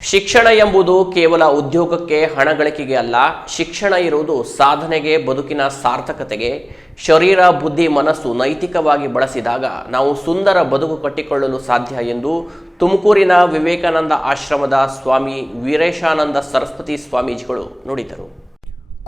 ಶಿಕ್ಷಣ ಎಂಬುದು ಕೇವಲ ಉದ್ಯೋಗಕ್ಕೆ ಹಣ ಗಳಿಕೆಗೆ ಅಲ್ಲ. ಶಿಕ್ಷಣ ಇರುವುದು ಸಾಧನೆಗೆ, ಬದುಕಿನ ಸಾರ್ಥಕತೆಗೆ. ಶರೀರ, ಬುದ್ಧಿ, ಮನಸ್ಸು ನೈತಿಕವಾಗಿ ಬಳಸಿದಾಗ ನಾವು ಸುಂದರ ಬದುಕು ಕಟ್ಟಿಕೊಳ್ಳಲು ಸಾಧ್ಯ ಎಂದು ತುಮಕೂರಿನ ವಿವೇಕಾನಂದ ಆಶ್ರಮದ ಸ್ವಾಮಿ ವೀರೇಶಾನಂದ ಸರಸ್ವತಿ ಸ್ವಾಮೀಜಿಗಳು ನುಡಿದರು.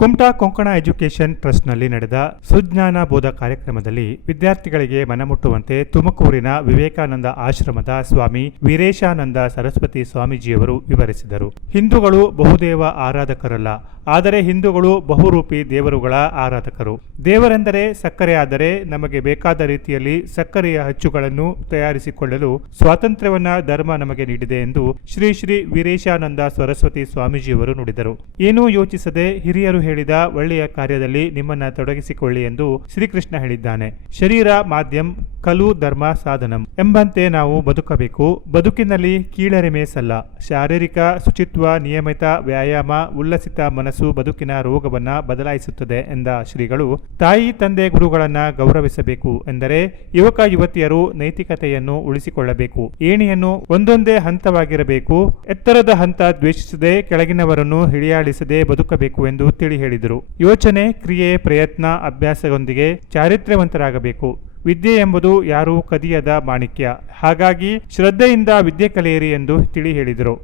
ಕುಮಟಾ ಕೊಂಕಣ ಎಜುಕೇಷನ್ ಟ್ರಸ್ಟ್ನಲ್ಲಿ ನಡೆದ ಸುಜ್ಞಾನ ಬೋಧ ಕಾರ್ಯಕ್ರಮದಲ್ಲಿ ವಿದ್ಯಾರ್ಥಿಗಳಿಗೆ ಮನಮುಟ್ಟುವಂತೆ ತುಮಕೂರಿನ ವಿವೇಕಾನಂದ ಆಶ್ರಮದ ಸ್ವಾಮಿ ವೀರೇಶಾನಂದ ಸರಸ್ವತಿ ಸ್ವಾಮೀಜಿಯವರು ವಿವರಿಸಿದರು. ಹಿಂದೂಗಳು ಬಹುದೇವ ಆರಾಧಕರಲ್ಲ, ಆದರೆ ಹಿಂದೂಗಳು ಬಹುರೂಪಿ ದೇವರುಗಳ ಆರಾಧಕರು. ದೇವರೆಂದರೆ ಸಕ್ಕರೆ, ಆದರೆ ನಮಗೆ ಬೇಕಾದ ರೀತಿಯಲ್ಲಿ ಸಕ್ಕರೆಯ ಹಚ್ಚುಗಳನ್ನು ತಯಾರಿಸಿಕೊಳ್ಳಲು ಸ್ವಾತಂತ್ರ್ಯವನ್ನ ಧರ್ಮ ನಮಗೆ ನೀಡಿದೆ ಎಂದು ಶ್ರೀ ಶ್ರೀ ವೀರೇಶಾನಂದ ಸರಸ್ವತಿ ಸ್ವಾಮೀಜಿಯವರು ನುಡಿದರು. ಏನೂ ಯೋಚಿಸದೆ ಹಿರಿಯರು ಹೇಳಿದ ಒಳ್ಳೆಯ ಕಾರ್ಯದಲ್ಲಿ ನಿಮ್ಮನ್ನ ತೊಡಗಿಸಿಕೊಳ್ಳಿ ಎಂದು ಶ್ರೀಕೃಷ್ಣ ಹೇಳಿದ್ದಾನೆ. ಶರೀರ ಮಾಧ್ಯಮ, ಕಲು ಧರ್ಮ ಸಾಧನಂ ಎಂಬಂತೆ ನಾವು ಬದುಕಬೇಕು. ಬದುಕಿನಲ್ಲಿ ಕೀಳರಿಮೆ ಸಲ್ಲ. ಶಾರೀರಿಕ ಶುಚಿತ್ವ, ನಿಯಮಿತ ವ್ಯಾಯಾಮ, ಉಲ್ಲಸಿತ ಮನಸ್ಸು ಬದುಕಿನ ರೋಗವನ್ನ ಬದಲಾಯಿಸುತ್ತದೆ ಎಂದ ಶ್ರೀಗಳು, ತಾಯಿ ತಂದೆ ಗುರುಗಳನ್ನ ಗೌರವಿಸಬೇಕು ಎಂದರೆ ಯುವಕ ಯುವತಿಯರು ನೈತಿಕತೆಯನ್ನು ಉಳಿಸಿಕೊಳ್ಳಬೇಕು. ಏಣಿಯನ್ನು ಒಂದೊಂದೇ ಹಂತವಾಗಿರಬೇಕು. ಎತ್ತರದ ಹಂತ ದ್ವೇಷಿಸದೆ, ಕೆಳಗಿನವರನ್ನು ಹಿಡಿಯಾಡಿಸದೆ ಬದುಕಬೇಕು ಎಂದು ತಿಳಿ ಹೇಳಿದರು. ಯೋಚನೆ, ಕ್ರಿಯೆ, ಪ್ರಯತ್ನ, ಅಭ್ಯಾಸದೊಂದಿಗೆ ಚಾರಿತ್ರ್ಯವಂತರಾಗಬೇಕು. ವಿದ್ಯೆ ಎಂಬುದು ಯಾರೂ ಕದಿಯದ ಮಾಣಿಕ್ಯ. ಹಾಗಾಗಿ ಶ್ರದ್ಧೆಯಿಂದ ವಿದ್ಯೆ ಕಲಿಯಿರಿ ಎಂದು ತಿಳಿ ಹೇಳಿದರು.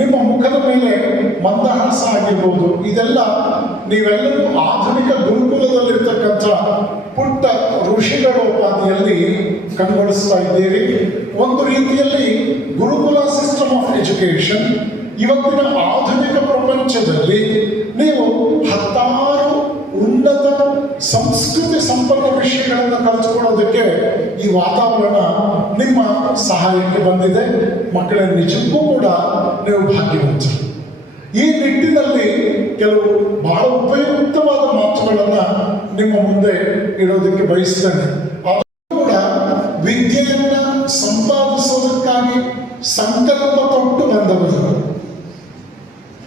ನಿಮ್ಮ ಮುಖದ ಮೇಲೆ ಮಂದಹಾಸ ಆಗಿರ್ಬೋದು, ಇದೆಲ್ಲ ನೀವೆಲ್ಲರೂ ಆಧುನಿಕ ಗುರುಕುಲದಲ್ಲಿರ್ತಕ್ಕಂಥ ಪುಟ್ಟ ಋಷಿಗಳ ಉಪಾಧಿಯಲ್ಲಿ ಕಂಡುಬಡಿಸ್ತಾ ಇದ್ದೀರಿ. ಒಂದು ರೀತಿಯಲ್ಲಿ ಗುರುಕುಲ ಸಿಸ್ಟಮ್ ಆಫ್ ಎಜುಕೇಶನ್ ಇವತ್ತಿನ ಆಧುನಿಕ ಪ್ರಪಂಚದಲ್ಲಿ ನೀವು ಹತ್ತಾರು ಉನ್ನತ ಸಂಸ್ಕೃತಿ ಸಂಪನ್ನ ವಿಷಯಗಳನ್ನು ಕಲಿತುಕೊಳ್ಳೋದಕ್ಕೆ ಈ ವಾತಾವರಣ ನಿಮ್ಮ ಸಹಾಯಕ್ಕೆ ಬಂದಿದೆ. ಮಕ್ಕಳ ನಿಜಕ್ಕೂ ಕೂಡ ನೀವು ಭಾಗ್ಯವಂತರು. ಈ ನಿಟ್ಟಿನಲ್ಲಿ ಕೆಲವು ಬಹಳ ಉಪಯುಕ್ತವಾದ ಮಾತುಗಳನ್ನು ನಿಮ್ಮ ಮುಂದೆ ಇಡೋದಕ್ಕೆ ಬಯಸ್ತೇನೆ. ಅದು ಕೂಡ ವಿದ್ಯೆಯನ್ನ ಸಂಪಾದಿಸೋದಕ್ಕಾಗಿ ಸಂಕಲ್ಪ ತೊಟ್ಟು ಬಂದವರು.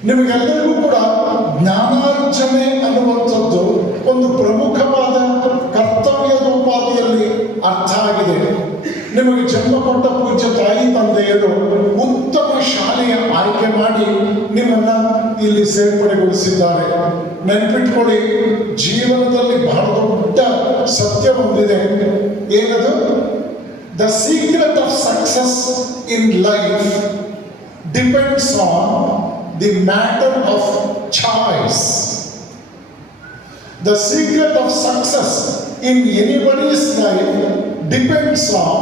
ನಿಮಗೆಲ್ಲರಿಗೂ ಕೂಡ ಜ್ಞಾನಾರ್ಜನೆ ಅನ್ನುವಂಥದ್ದು ಒಂದು ಪ್ರಮುಖವಾದ ಕರ್ತವ್ಯದ ಉಪಾಧಿಯಲ್ಲಿ ಅರ್ಥ ಆಗಿದೆ. ನಿಮಗೆ ಜನ್ಮ ಕೊಟ್ಟ ಪೂಜ್ಯ ತಾಯಿ ತಂದೆಯರು ಉತ್ತಮ ಶಾಲೆಯ ಆಯ್ಕೆ ಮಾಡಿ ನಿಮ್ಮನ್ನ ಇಲ್ಲಿ ಸೇರ್ಪಡೆಗೊಳಿಸಿದ್ದಾರೆ. ನೆನಪಿಟ್ಕೊಳ್ಳಿ, ಜೀವನದಲ್ಲಿ ಬಹಳ ದೊಡ್ಡ ಸತ್ಯ ಹೊಂದಿದೆ. ಏನದು? The secret of success in life depends on the matter of choice. The secret of success in anybody's life depends on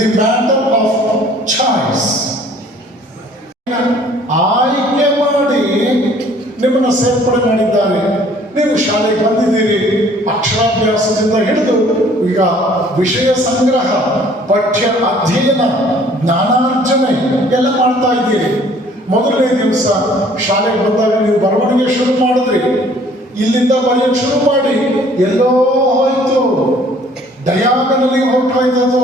the matter of choice. ಆಯ್ಕೆ ಮಾಡಿ ನಿಮ್ಮನ್ನು ಸೇರ್ಪಡೆ ಮಾಡಿದ್ದಾರೆ. ನೀವು ಶಾಲೆಗೆ ಬಂದಿದ್ದೀರಿ. ಅಕ್ಷರಾಭ್ಯಾಸದಿಂದ ಹಿಡಿದು ಈಗ ವಿಷಯ ಸಂಗ್ರಹ, ಪಠ್ಯ ಅಧ್ಯಯನ, ಜ್ಞಾನಾರ್ಜನೆ ಎಲ್ಲ ಮಾಡ್ತಾ ಇದ್ದೀರಿ. ಮೊದಲನೇ ದಿವಸ ಶಾಲೆಗೆ ಬಂದಾಗ ನೀವು ಬರವಣಿಗೆ ಶುರು ಮಾಡಿದ್ರಿ. ಇಲ್ಲಿಂದ ಬರೆಯೋಕೆ ಶುರು ಮಾಡಿ ಎಲ್ಲೋ ಹೋಯ್ತು, ಡಯಾಗನಲ್ಲಿ ಹೊರಟೋಯ್ತು. ಅದು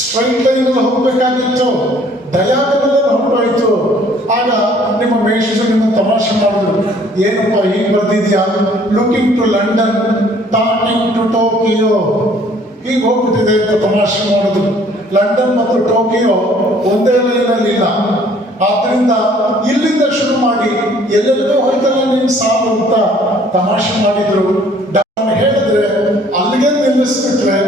ಸ್ಟ್ರೈಟ್ ಲೈನಲ್ಲಿ ಹೋಗ್ಬೇಕಾಗಿತ್ತು, ಡಯಾಗನಲ್ಲಿ ಹೊರಟೋಯ್ತು. ಆಗ ನಿಮ್ಮ ಮೇಷ್ಟ್ರು ನಿಮ್ಮ ತಮಾಷೆ ಮಾಡಿದ್ರು. ಏನಪ್ಪ ಹೀಗೆ ಬರ್ದಿದ್ಯಾ? Looking to London, talking to Tokyo, ಹೀಗೆ ಹೋಗ್ಬಿಟ್ಟಿದೆ ಅಂತ ತಮಾಷೆ ಮಾಡಿದ್ರು. ಲಂಡನ್ ಮತ್ತು ಟೋಕಿಯೋ ಒಂದೇ ಲೈನಲ್ಲಿ ಇಲ್ಲ. ಆದ್ದರಿಂದ ಇಲ್ಲಿಂದ ಶುರು ಮಾಡಿ ಎಲ್ಲೆಲ್ಲೋ ಹೋಯ್ತಲ್ಲ ನೀನು ಸಾಲು ಅಂತ ತಮಾಷೆ ಮಾಡಿದ್ರು. ಹೇಳಿದ್ರೆ ಅಲ್ಲಿಗೆ ನಿಲ್ಲಿಸ್ಬಿಟ್ರೆ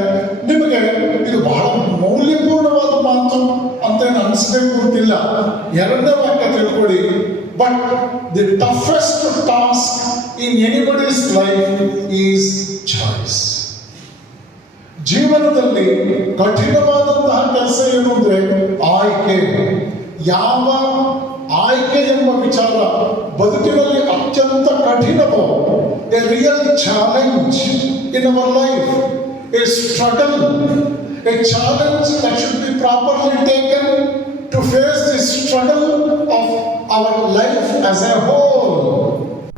ನಿಮಗೆ ಇದು ಬಹಳ ಮೌಲ್ಯಪೂರ್ಣವಾದ ಮಾತು ಅಂತ ಅನಿಸ್ಬೇಕು ಅಂತಿಲ್ಲ. ಎರಡನೇ ವಾಕ್ಯ ತಿಳ್ಕೊಳ್ಳಿ. But the toughest task in anybody's life is choice. ಜೀವನದಲ್ಲಿ ಕಠಿಣವಾದಂತಹ ಕೆಲಸ ಏನು ಅಂದ್ರೆ ಆಯ್ಕೆ. ಯಾವ ಆಯ್ಕೆ ಎಂಬ ವಿಚಾರ ಬದುಕಿನಲ್ಲಿ ಅತ್ಯಂತ ಕಠಿಣವೋ, a real challenge in our life, a struggle, a challenge that should be properly taken to face the struggle of our life as a whole.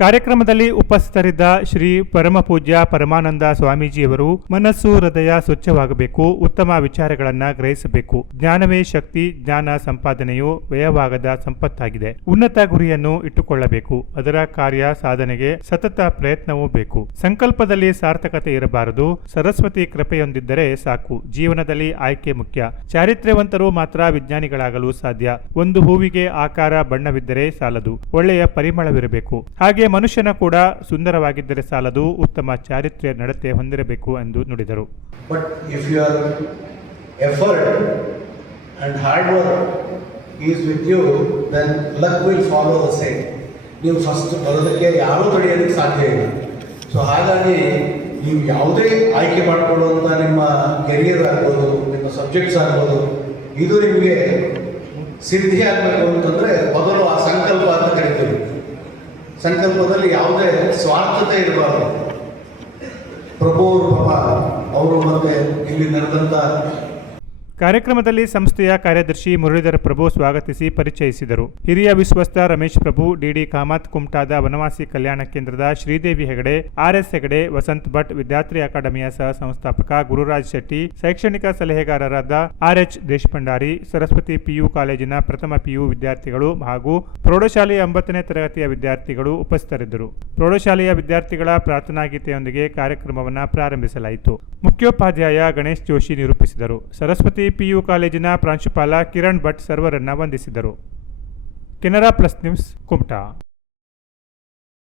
ಕಾರ್ಯಕ್ರಮದಲ್ಲಿ ಉಪಸ್ಥಿತರಿದ್ದ ಶ್ರೀ ಪರಮ ಪೂಜ್ಯ ಪರಮಾನಂದ ಸ್ವಾಮೀಜಿಯವರು ಮನಸ್ಸು ಹೃದಯ ಸ್ವಚ್ಛವಾಗಬೇಕು, ಉತ್ತಮ ವಿಚಾರಗಳನ್ನ ಗ್ರಹಿಸಬೇಕು. ಜ್ಞಾನವೇ ಶಕ್ತಿ, ಜ್ಞಾನ ಸಂಪಾದನೆಯು ವ್ಯಯವಾಗದ ಸಂಪತ್ತಾಗಿದೆ. ಉನ್ನತ ಗುರಿಯನ್ನು ಇಟ್ಟುಕೊಳ್ಳಬೇಕು, ಅದರ ಕಾರ್ಯ ಸಾಧನೆಗೆ ಸತತ ಪ್ರಯತ್ನವೂ ಬೇಕು. ಸಂಕಲ್ಪದಲ್ಲಿ ಸಾರ್ಥಕತೆ ಇರಬಾರದು, ಸರಸ್ವತಿ ಕೃಪೆಯೊಂದಿದ್ದರೆ ಸಾಕು. ಜೀವನದಲ್ಲಿ ಆಯ್ಕೆ ಮುಖ್ಯ. ಚಾರಿತ್ರ್ಯವಂತರು ಮಾತ್ರ ವಿಜ್ಞಾನಿಗಳಾಗಲು ಸಾಧ್ಯ. ಒಂದು ಹೂವಿಗೆ ಆಕಾರ ಬಣ್ಣವಿದ್ದರೆ ಸಾಲದು, ಒಳ್ಳೆಯ ಪರಿಮಳವಿರಬೇಕು. ಹಾಗೆ ಮನುಷ್ಯನ ಕೂಡ ಸುಂದರವಾಗಿದ್ದರೆ ಸಾಲದು, ಉತ್ತಮ ಚಾರಿತ್ರ್ಯ ನಡತೆ ಹೊಂದಿರಬೇಕು ಎಂದು ನುಡಿದರು. But if your effort and hard work is with you, then luck will follow the same. ನೀವು ಫಸ್ಟ್ ಬರೋದಕ್ಕೆ ಯಾರೂ ತಡೆಯೋದಕ್ಕೆ ಸಾಧ್ಯ ಇಲ್ಲ. ಸೊ ಹಾಗಾಗಿ ನೀವು ಯಾವುದೇ ಆಯ್ಕೆ ಮಾಡಿಕೊಳ್ಳುವಂಥ ನಿಮ್ಮ ಕೆರಿಯರ್ ಆಗ್ಬೋದು, ನಿಮ್ಮ ಸಬ್ಜೆಕ್ಟ್ಸ್ ಆಗ್ಬೋದು, ಇದು ನಿಮಗೆ ಸಿದ್ಧಿ ಆಗಬೇಕು ಅಂತಂದರೆ ಮೊದಲು ಆ ಸಂಕಲ್ಪ ಅಂತ ಕರಿತೀವಿ. ಸಂಕಲ್ಪದಲ್ಲಿ ಯಾವುದೇ ಸ್ವಾರ್ಥತೆ ಇರಬಾರ್ದು. ಪ್ರಭು ಪಾಪ ಅವರು ಮತ್ತೆ ಇಲ್ಲಿ ನಡೆದಂಥ ಕಾರ್ಯಕ್ರಮದಲ್ಲಿ ಸಂಸ್ಥೆಯ ಕಾರ್ಯದರ್ಶಿ ಮುರಳೀಧರ ಪ್ರಭು ಸ್ವಾಗತಿಸಿ ಪರಿಚಯಿಸಿದರು. ಹಿರಿಯ ವಿಶ್ವಸ್ತ ರಮೇಶ್ ಪ್ರಭು, ಡಿಡಿ ಕಾಮತ್, ಕುಮಟಾದ ವನವಾಸಿ ಕಲ್ಯಾಣ ಕೇಂದ್ರದ ಶ್ರೀದೇವಿ ಹೆಗಡೆ, ಆರ್ಎಸ್ ಹೆಗಡೆ, ವಸಂತ್ ಭಟ್, ವಿದ್ಯಾರ್ಥಿ ಅಕಾಡೆಮಿಯ ಸಹ ಸಂಸ್ಥಾಪಕ ಗುರುರಾಜ್ ಶೆಟ್ಟಿ, ಶೈಕ್ಷಣಿಕ ಸಲಹೆಗಾರರಾದ ಆರ್ಎಚ್ ದೇಶಪಂಡಾರಿ, ಸರಸ್ವತಿ ಪಿಯು ಕಾಲೇಜಿನ ಪ್ರಥಮ ಪಿಯು ವಿದ್ಯಾರ್ಥಿಗಳು ಹಾಗೂ ಪ್ರೌಢಶಾಲೆಯ 9ನೇ ತರಗತಿಯ ವಿದ್ಯಾರ್ಥಿಗಳು ಉಪಸ್ಥಿತರಿದ್ದರು. ಪ್ರೌಢಶಾಲೆಯ ವಿದ್ಯಾರ್ಥಿಗಳ ಪ್ರಾರ್ಥನಾ ಗೀತೆಯೊಂದಿಗೆ ಕಾರ್ಯಕ್ರಮವನ್ನು ಪ್ರಾರಂಭಿಸಲಾಯಿತು. ಮುಖ್ಯೋಪಾಧ್ಯಾಯ ಗಣೇಶ್ ಜೋಶಿ ನಿರೂಪಿಸಿದರು. ಸರಸ್ವತಿ ಪಿಯು ಕಾಲೇಜಿನ ಪ್ರಾಂಶುಪಾಲ ಕಿರಣ್ ಭಟ್ ಸರ್ವರನ್ನ ವಂದಿಸಿದರು. Canara plus news, Kumta.